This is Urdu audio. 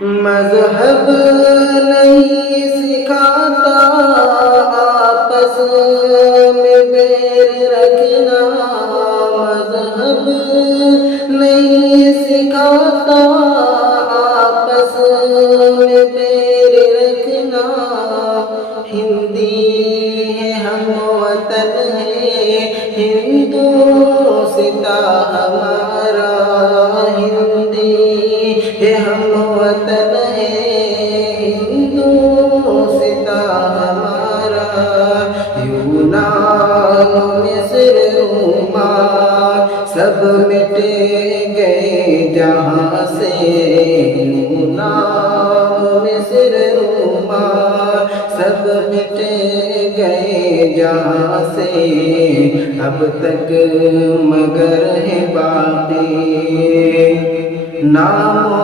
مذہب نہیں سکھاتا آپس میں بیر رکھنا، مذہب نہیں سکھاتا آپس میں بیر رکھنا، ہندی ہے ہم وطن ہے ہندوستاں ہمارا، ہندی ہے ہم وطن ہے ہندوستاں ہمارا، یونان مصر روما سب مٹ گئے جہاں سے، یونان مصر روما سب مٹ گئے جہاں سے، اب تک مگر ہے باقی نام و